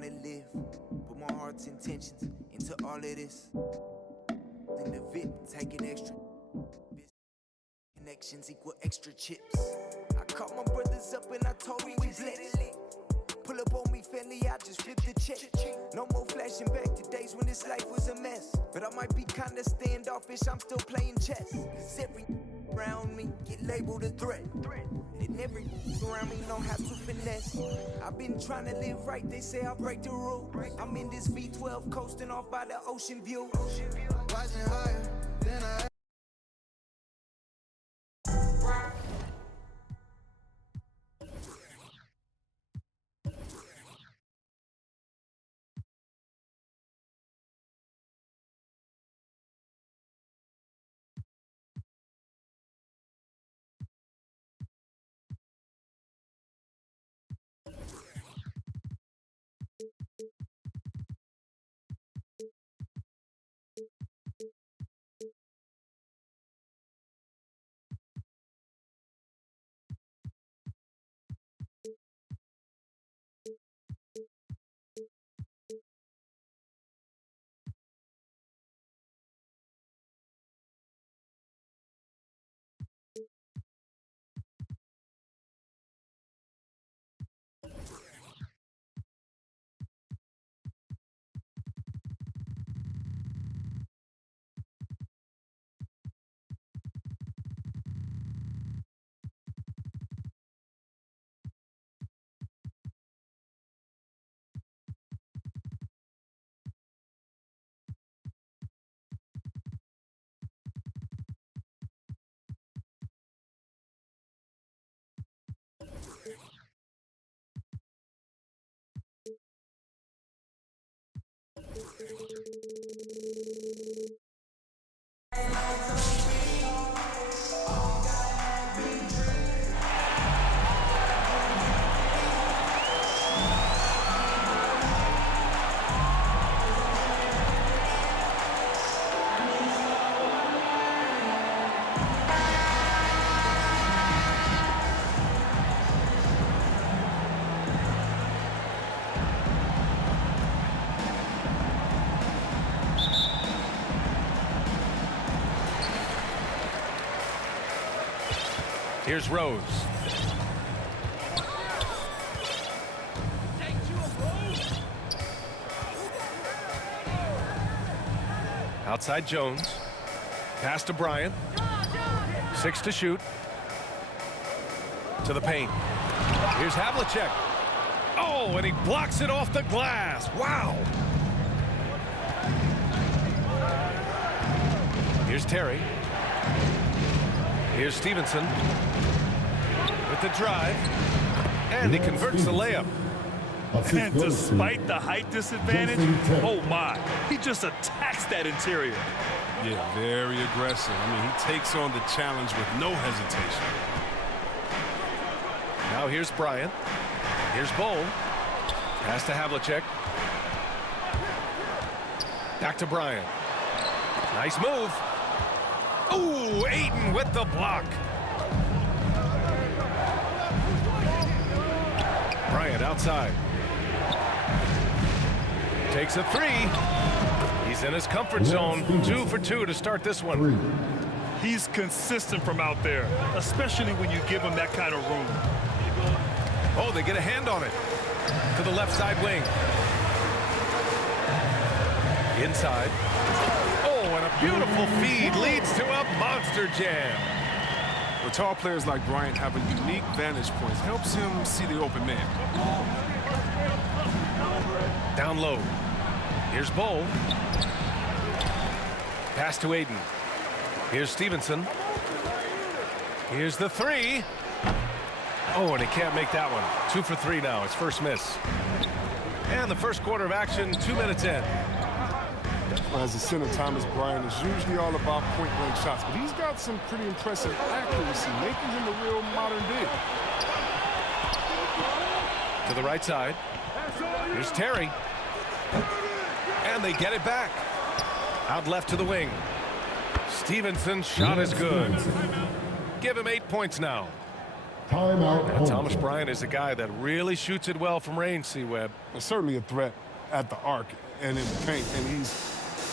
wanna live. Put my heart's intentions into all of this. In the VIP, taking extra. Connections equal extra chips. I called my brothers up and I told them we blessed. Pull up on me, family, I just flipped the check. No more flashing back to days when this life was a mess. But I might be kinda standoffish, I'm still playing chess. Cause every around me get labeled a threat. And every around me know how to finesse. I've been trying to live right, they say I break the rule. I'm in this V12 coasting off by the ocean view. Rising higher than I. Here's Rose. Outside Jones. Pass to Bryant. 6 to shoot. To the paint. Here's Havlicek. Oh, and he blocks it off the glass. Wow. Here's Terry. Here's Stevenson with the drive, and he converts the layup. And despite the height disadvantage, oh my, he just attacks that interior. Yeah, very aggressive. I mean, he takes on the challenge with no hesitation. Now here's Bryant. Here's Bowl. Pass to Havlicek. Back to Bryant. Nice move. Ooh, Ayton with the block. Bryant outside. Takes a three. He's in his comfort zone. 2 for 2 to start this one. He's consistent from out there, especially when you give him that kind of room. Oh, they get a hand on it. To the left side wing. Inside. Oh, and a beautiful feed leads to a monster jam. But tall players like Bryant have a unique vantage point. Helps him see the open man. Down low. Here's Bowl. Pass to Ayton. Here's Stevenson. Here's the three. Oh, and he can't make that one. 2 for 3 now. His first miss. And the first quarter of action, 2 minutes in. As a center, Thomas Bryant is usually all about point-blank shots, but he's got some pretty impressive accuracy, making him a real modern big. To the right side. Here's Terry. And they get it back. Out left to the wing. Stevenson's shot is good. Give him 8 points now. And Thomas Bryant is a guy that really shoots it well from range, C-Web. Certainly a threat at the arc and in the paint, and he's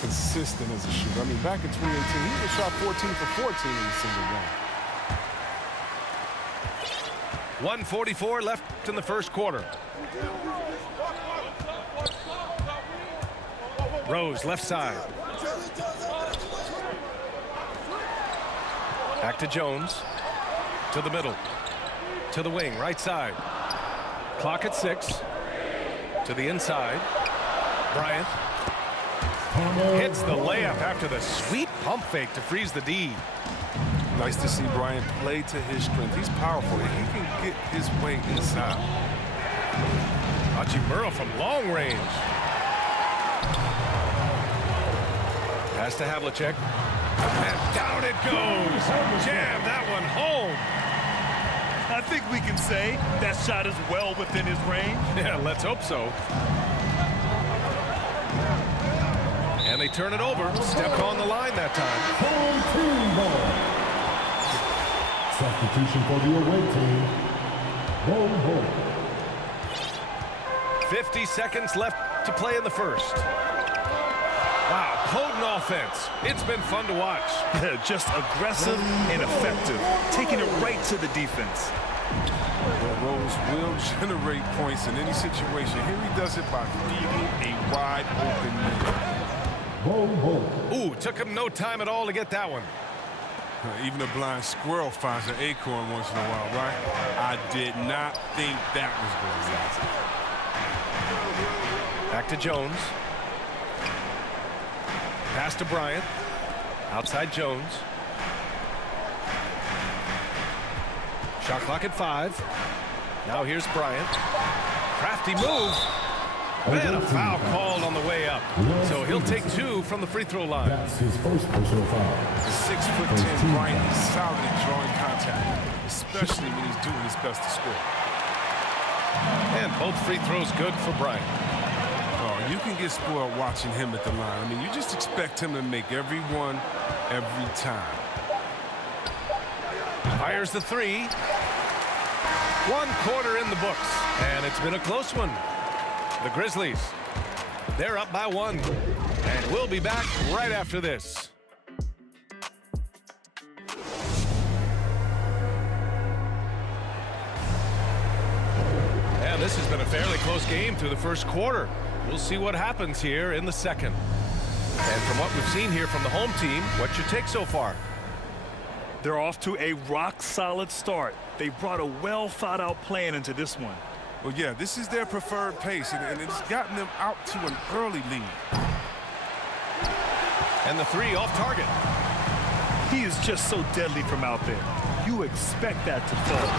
consistent as a shooter. I mean, back in 2018, he was shot 14 for 14 in a single game. 1:44 left in the first quarter. Rose, left side. Back to Jones. To the middle. To the wing, right side. Clock at 6. To the inside. Bryant. Hits the layup after the sweet pump fake to freeze the D. Nice to see Bryant play to his strength. He's powerful, and he can get his way inside. Hachimura from long range. Pass to Havlicek. And down it goes. Jam that one home. I think we can say that shot is well within his range. Yeah, let's hope so. And they turn it over. Stepped on the line that time. Substitution for the away team. 50 seconds left to play in the first. Wow, potent offense. It's been fun to watch. Just aggressive and effective, taking it right to the defense. Well, Rose will generate points in any situation. Here he does it by feeding a wide open man. Ooh, took him no time at all to get that one. Even a blind squirrel finds an acorn once in a while, right? I did not think that was going to happen. Back to Jones. Pass to Bryant. Outside Jones. Shot clock at 5. Now here's Bryant. Crafty move. And a foul called on the way up. So he'll take 2 from the free throw line. That's his first personal foul. The 6'10" Bryant is solid at drawing contact, especially when he's doing his best to score. And both free throws good for Bryant. Oh, you can get spoiled watching him at the line. I mean, you just expect him to make every one, every time. Fires the 3. 1 quarter in the books. And it's been a close one. The Grizzlies, they're up by 1. And we'll be back right after this. And this has been a fairly close game through the first quarter. We'll see what happens here in the second. And from what we've seen here from the home team, what's your take so far? They're off to a rock-solid start. They brought a well-thought-out plan into this one. Well, yeah, this is their preferred pace, and it's gotten them out to an early lead. And the 3 off target. He is just so deadly from out there. You expect that to fall.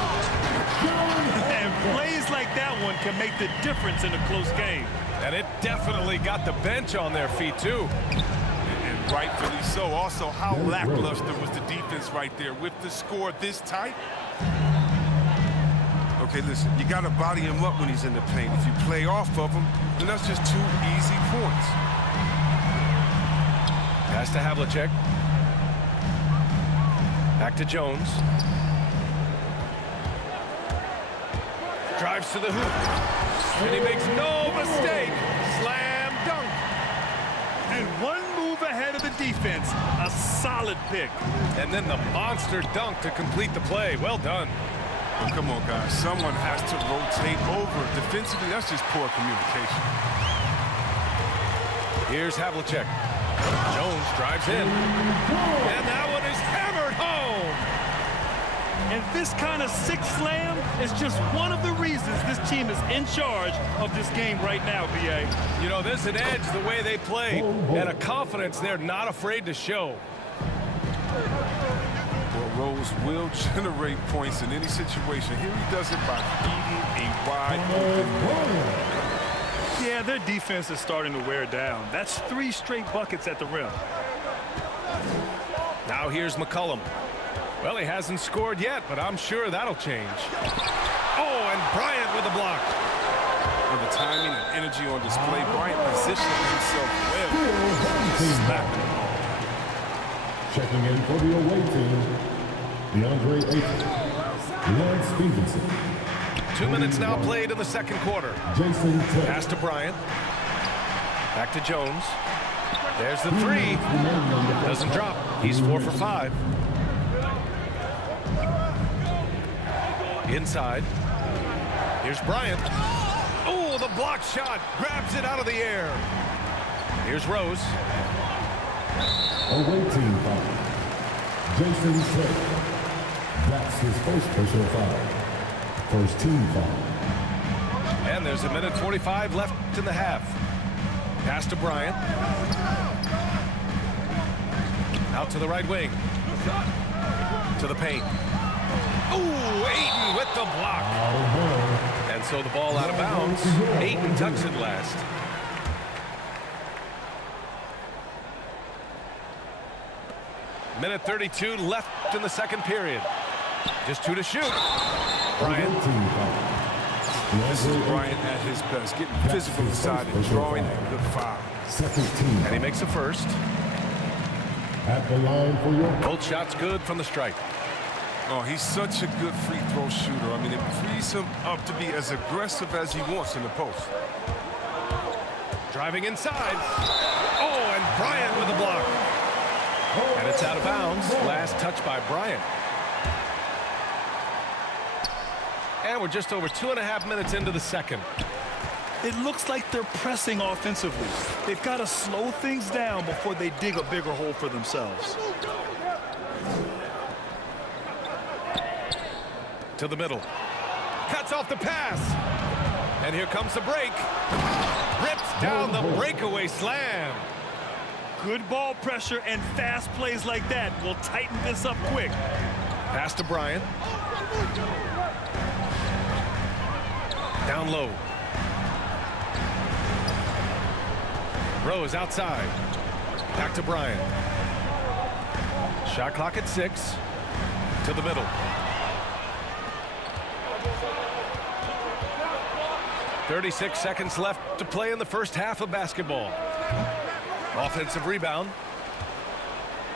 And plays like that one can make the difference in a close game. And it definitely got the bench on their feet, too. And rightfully so. Also, how lackluster was the defense right there with the score this tight? Okay, listen, you got to body him up when he's in the paint. If you play off of him, then that's just 2 easy points. Pass to Havlicek. Back to Jones. Drives to the hoop. And he makes no mistake. Slam dunk. And 1 move ahead of the defense. A solid pick. And then the monster dunk to complete the play. Well done. Oh, come on, guys. Someone has to rotate over. Defensively, that's just poor communication. Here's Havlicek. Jones drives in. And that one is hammered home. And this kind of 6 slam is just one of the reasons this team is in charge of this game right now, B.A. You know, there's an edge the way they play and a confidence they're not afraid to show. Well, Rose will generate points in any situation. Here he does it by feeding a wide open man. Yeah, their defense is starting to wear down. That's 3 straight buckets at the rim. Now here's McCollum. Well, he hasn't scored yet, but I'm sure that'll change. Oh, and Bryant with a block. With the timing and energy on display, Bryant positioned himself well. Just slapping the ball. Checking in for the away team, DeAndre Ayton. Lance Stevenson. 2 minutes now played in the second quarter. Jason Tate. Pass to Bryant. Back to Jones. There's the three. Doesn't drop. He's 4 for 5. Inside. Here's Bryant. Oh, the block shot. Grabs it out of the air. Here's Rose. Away team foul. Jason Tate. That's his first personal foul. First team foul. And there's 1:45 left in the half. Pass to Bryant. Out to the right wing. To the paint. Ooh, Ayton with the block. And so the ball out of bounds. Ayton tucks it last. Minute 32 left in the second period. Just 2 to shoot. Bryant. This is Bryant at his best, getting physical inside and drawing a good foul. Second team. And he makes a first. At the line for your Both shots good from the stripe. Oh, he's such a good free throw shooter. I mean, it frees him up to be as aggressive as he wants in the post. Driving inside. Oh, and Bryant with the block. And it's out of bounds. Last touch by Bryant. And we're just over 2.5 minutes into the second. It looks like they're pressing offensively. They've got to slow things down before they dig a bigger hole for themselves. To the middle. Cuts off the pass. And here comes the break. Rips down the breakaway slam. Good ball pressure and fast plays like that will tighten this up quick. Pass to Bryant. Down low. Rose outside. Back to Bryant. Shot clock at 6. To the middle. 36 seconds left to play in the first half of basketball. Offensive rebound.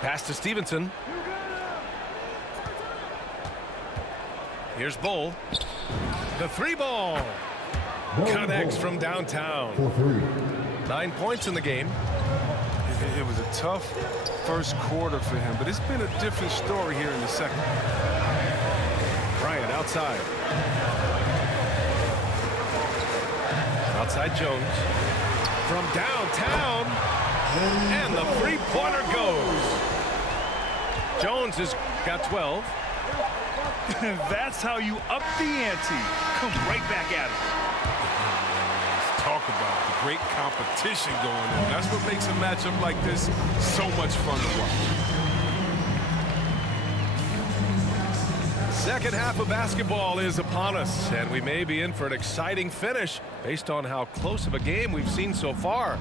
Pass to Stevenson. Here's Bull. The 3 ball. Connects from downtown. 9 points in the game. It was a tough first quarter for him, but it's been a different story here in the second. Bryant outside. Outside Jones. From downtown. And the 3-pointer goes. Jones has got 12. That's how you up the ante. Come right back at it. Talk about the great competition going on. That's what makes a matchup like this so much fun to watch. Second half of basketball is upon us, and we may be in for an exciting finish based on how close of a game we've seen so far.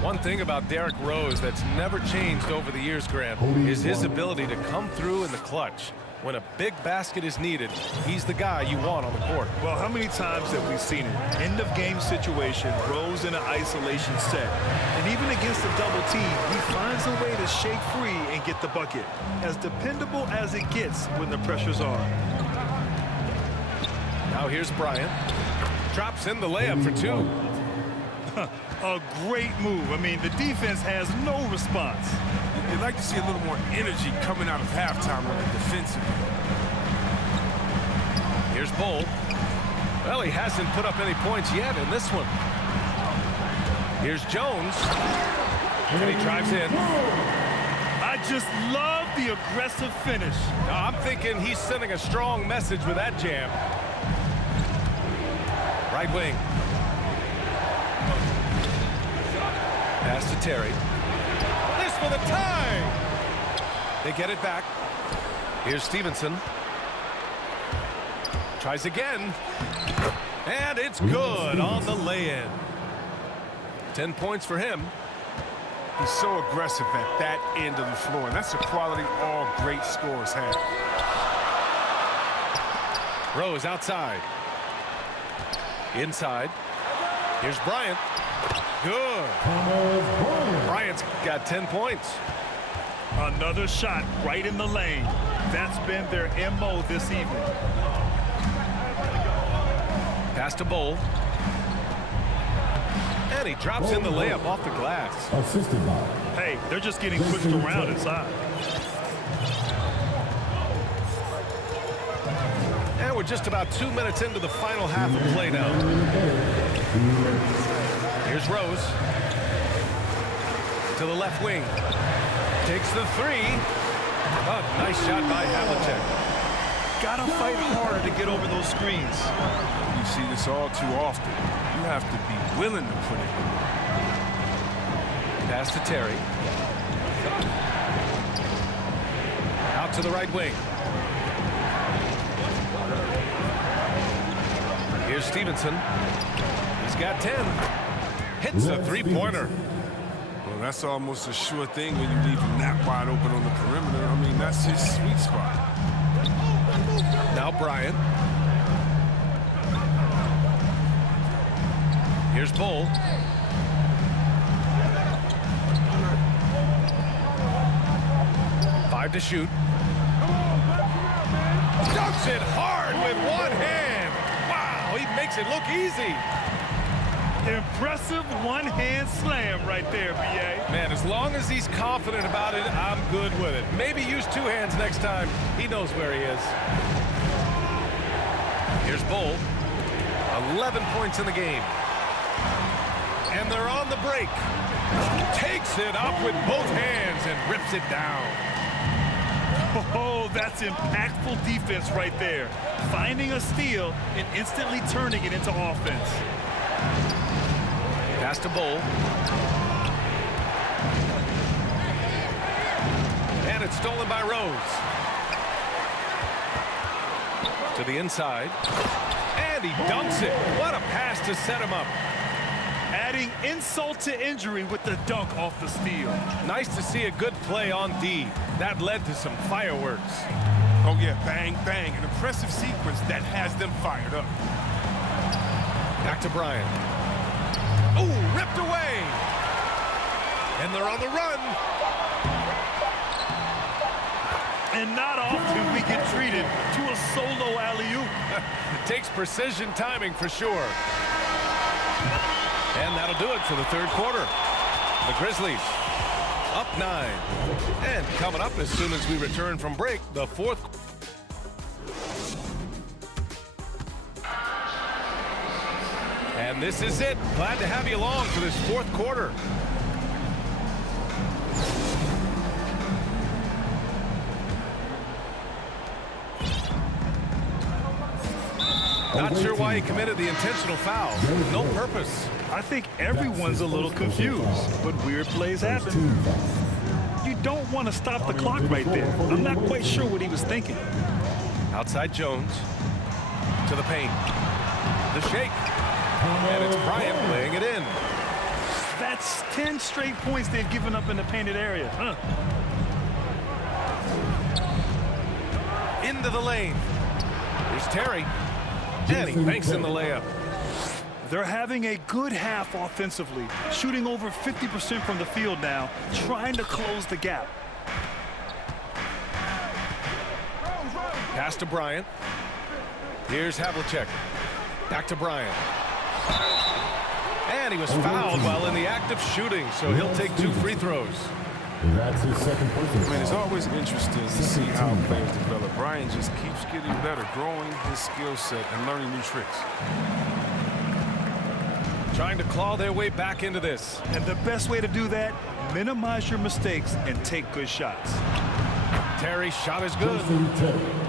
One thing about Derrick Rose that's never changed over the years, Grant, is his ability to come through in the clutch. When a big basket is needed, he's the guy you want on the court. Well, how many times have we seen it? End of game situation, Rose in an isolation set. And even against a double team, he finds a way to shake free and get the bucket. As dependable as it gets when the pressure's on. Now here's Bryant. Drops in the layup for 2. A great move. I mean, the defense has no response. You'd like to see a little more energy coming out of halftime on the defensive. Here's Bull. Well, he hasn't put up any points yet in this one. Here's Jones. And he drives in. I just love the aggressive finish. I'm thinking he's sending a strong message with that jam. Right wing. Pass to Terry. This for the tie. They get it back. Here's Stevenson. Tries again. And it's good on the lay-in. 10 points for him. He's so aggressive at that end of the floor, and that's a quality all great scorers have. Rose outside. Inside. Here's Bryant. Good. Bryant's got 10 points. Another shot right in the lane. That's been their MO this evening. Pass to Bull. And he drops in the layup off the glass. Assisted by. Hey, they're just getting pushed around inside. And we're just about 2 minutes into the final half of play now. Here's Rose. To the left wing. Takes the three. Oh, nice shot by Havlicek. Gotta fight harder to get over those screens. You see this all too often. You have to be willing to put it in. Pass to Terry. Out to the right wing. Here's Stevenson. He's got 10. Hits a three-pointer. Well, that's almost a sure thing when you leave him that wide open on the perimeter. I mean, that's his sweet spot. Now Bryant. Here's Bull. Five to shoot. Dunks it hard with one hand. Wow, he makes it look easy. Impressive one-hand slam right there, B.A. Man, as long as he's confident about it, I'm good with it. Maybe use two hands next time. He knows where he is. Here's Bull. 11 points in the game. And they're on the break. Takes it up with both hands and rips it down. Oh, that's impactful defense right there. Finding a steal and instantly turning it into offense. Pass to Bull. And it's stolen by Rose. To the inside. And he dunks it. What a pass to set him up. Adding insult to injury with the dunk off the steal. Nice to see a good play on D. That led to some fireworks. Oh, yeah, bang, bang. An impressive sequence that has them fired up. Back to Bryant. Oh, ripped away. And they're on the run. And not often we get treated to a solo alley-oop. It takes precision timing for sure. And that'll do it for the third quarter. The Grizzlies up 9. And coming up as soon as we return from break, the fourth. And this is it. Glad to have you along for this fourth quarter. Not sure why he committed the intentional foul. No purpose. I think everyone's a little confused, but weird plays happen. You don't want to stop the clock right there. I'm not quite sure what he was thinking. Outside Jones. To the paint. The shake. And it's Bryant laying it in. That's 10 straight points they've given up in the painted area. Into the lane. Here's Terry. And he banks in the layup. They're having a good half offensively, shooting over 50% from the field now, trying to close the gap. Pass to Bryant. Here's Havlicek. Back to Bryant. And he was fouled while in the act of shooting, so he'll take 2 free throws. That's his second personal I mean, it's foul. always interesting to see how players develop. Brian just keeps getting better, growing his skill set and learning new tricks. Trying to claw their way back into this. And the best way to do that, minimize your mistakes and take good shots. Terry's shot is good.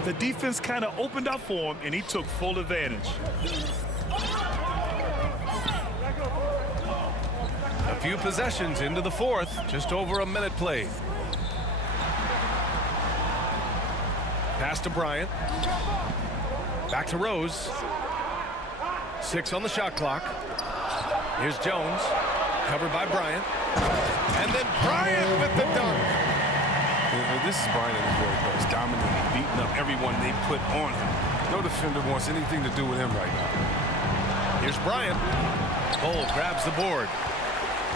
The defense kind of opened up for him, and he took full advantage. A few possessions into the fourth, just over a minute played. Pass to Bryant. Back to Rose. 6 on the shot clock. Here's Jones, covered by Bryant. And then Bryant with the dunk. This is Brian in his very best, dominating, beating up everyone they put on him. No defender wants anything to do with him right now. Here's Bryant. Bull grabs the board.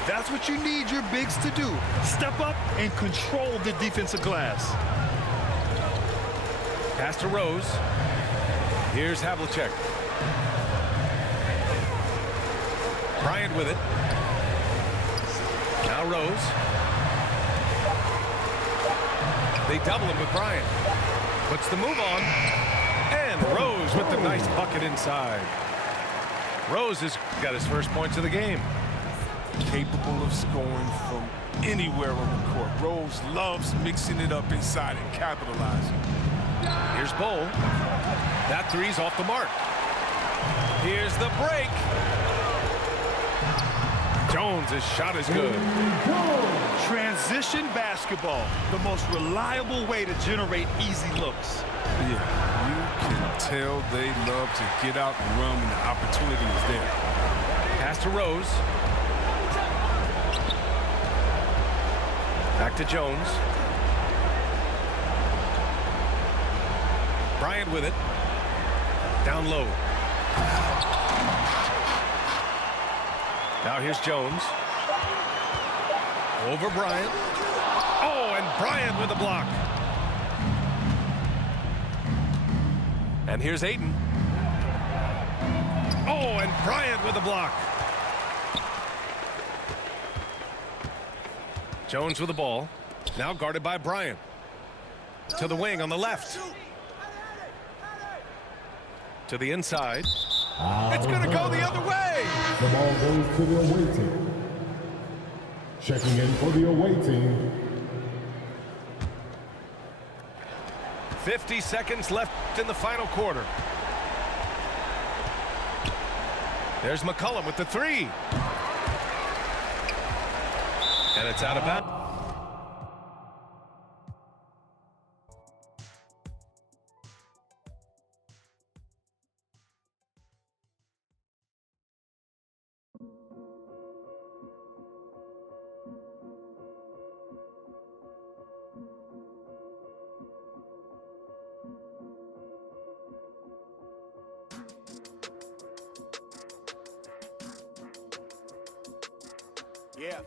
That's what you need your bigs to do. Step up and control the defensive glass. Pass to Rose. Here's Havlicek. Bryant with it. Now Rose. They double him with Bryant. Puts the move on. And Rose with the nice bucket inside. Rose has got his first points of the game. Capable of scoring from anywhere on the court. Rose loves mixing it up inside and capitalizing. Here's Bowl. That three's off the mark. Here's the break. Jones' shot is good. Transition basketball, the most reliable way to generate easy looks. Yeah, you can tell they love to get out and run when the opportunity is there. Pass to Rose. Back to Jones. Bryant with it. Down low. Now here's Jones. Over Bryant. Oh, and Bryant with the block. And here's Ayton. Oh, and Bryant with the block. Jones with the ball. Now guarded by Bryant. To the wing on the left. To the inside. It's going to go the other way. The ball goes to the away team. Checking in for the away team. 50 seconds left in the final quarter. There's McCollum with the three. And it's out of bounds. Yeah.